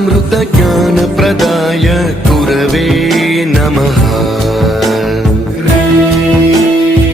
अमृतज्ञानप्रदाय गुरवे नमः